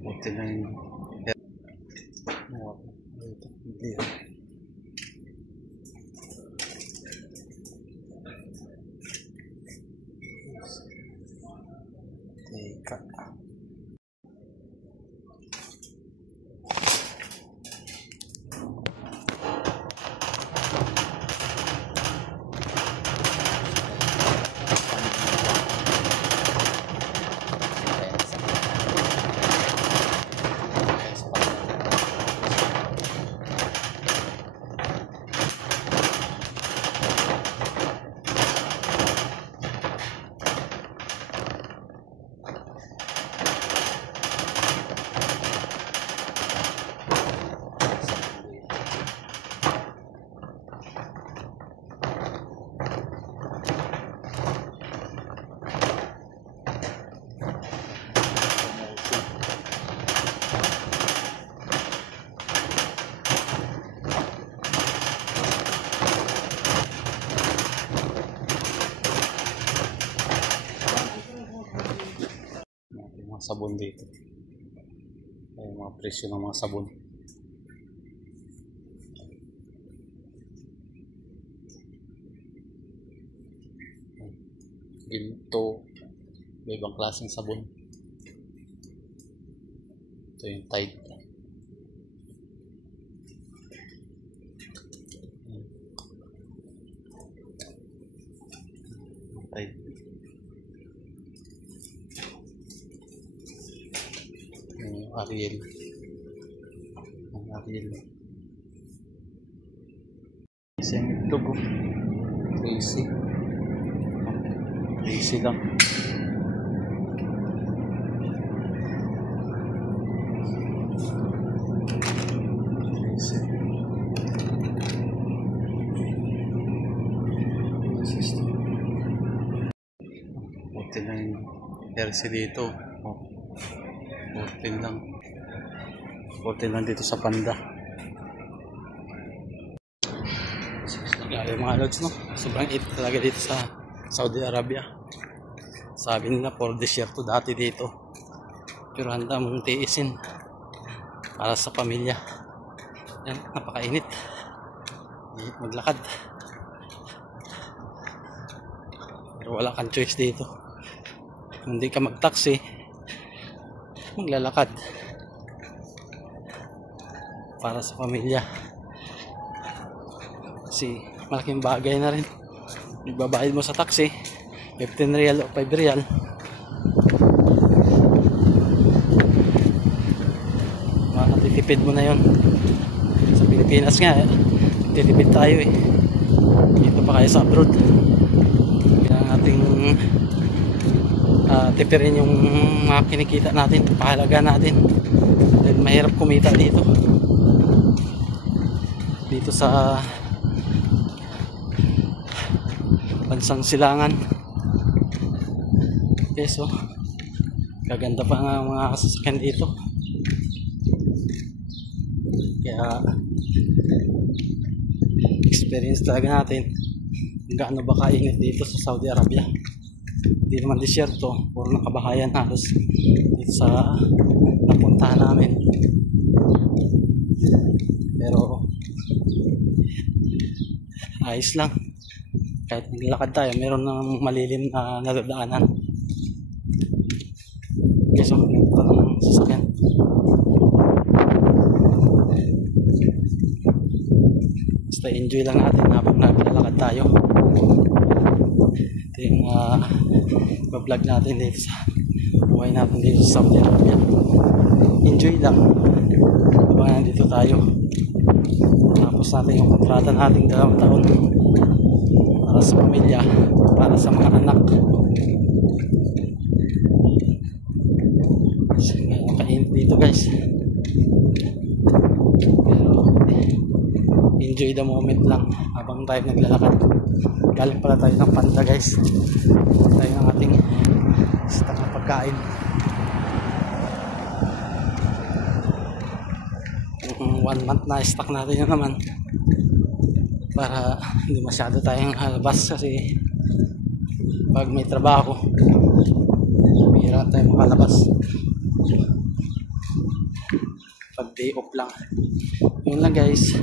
Buti na yung hindi. Teka. Sabon dito. Ay, mga presyo ng mga sabon. Ginto. Ibang klaseng sabon. Ito yung Tide. Tide. Ariel. Ang Ariel. Isang itlog. Crazy. Crazy lang. Crazy. Buti na yung jersey dito. 14 lang. 14 lang dito sa Panda. Grabe mga lods, no? Sobrang it talaga dito sa Saudi Arabia. Sabi nila for desierto dati dito. Pero handa mong tiisin para sa pamilya. Yan, napakainit. Init maglakad. Pero wala kang choice dito. Kung hindi ka mag-taxi, maglalakad para sa pamilya. Kasi malaking bagay na rin. Nagbabayad mo sa taxi 15 real o 5 real. Makatitipid mo na yon. Sa Pilipinas nga titipid tayo eh. Dito pa kayo sa abroad. Kailangan nating tipirin yung mga kinikita natin, pahalaga natin. Dahil mahirap kumita dito sa bansang silangan. Okay, so gaganda pa nga mga sasakyan dito, kaya experience talaga natin kung gaano ba kainit dito sa Saudi Arabia. Hindi naman disyerto, puro nakabahayan halos dito sa napuntahan namin. Pero ayos lang, kahit naglalakad tayo meron ng malilim na nadadaanan. Okay, so ito ng sasakyan. Basta enjoy lang natin habang naglalakad tayo. Ito yung vlog natin dito sa buhay natin dito sa Saudi Arabia. Enjoy lang habang nandito tayo. Tapos natin yung kontrata nating 2 taon para sa pamilya, para sa mga anak. Kainit dito guys, pero enjoy the moment lang habang tayo naglalakad. Galing pala tayo ng Panda guys. Tayo ng ating stock na pagkain. 1 month na stock natin yun naman, para hindi masyado tayong halabas. Kasi pag may trabaho bihira tayo makalabas. day off lang. Yun lang guys.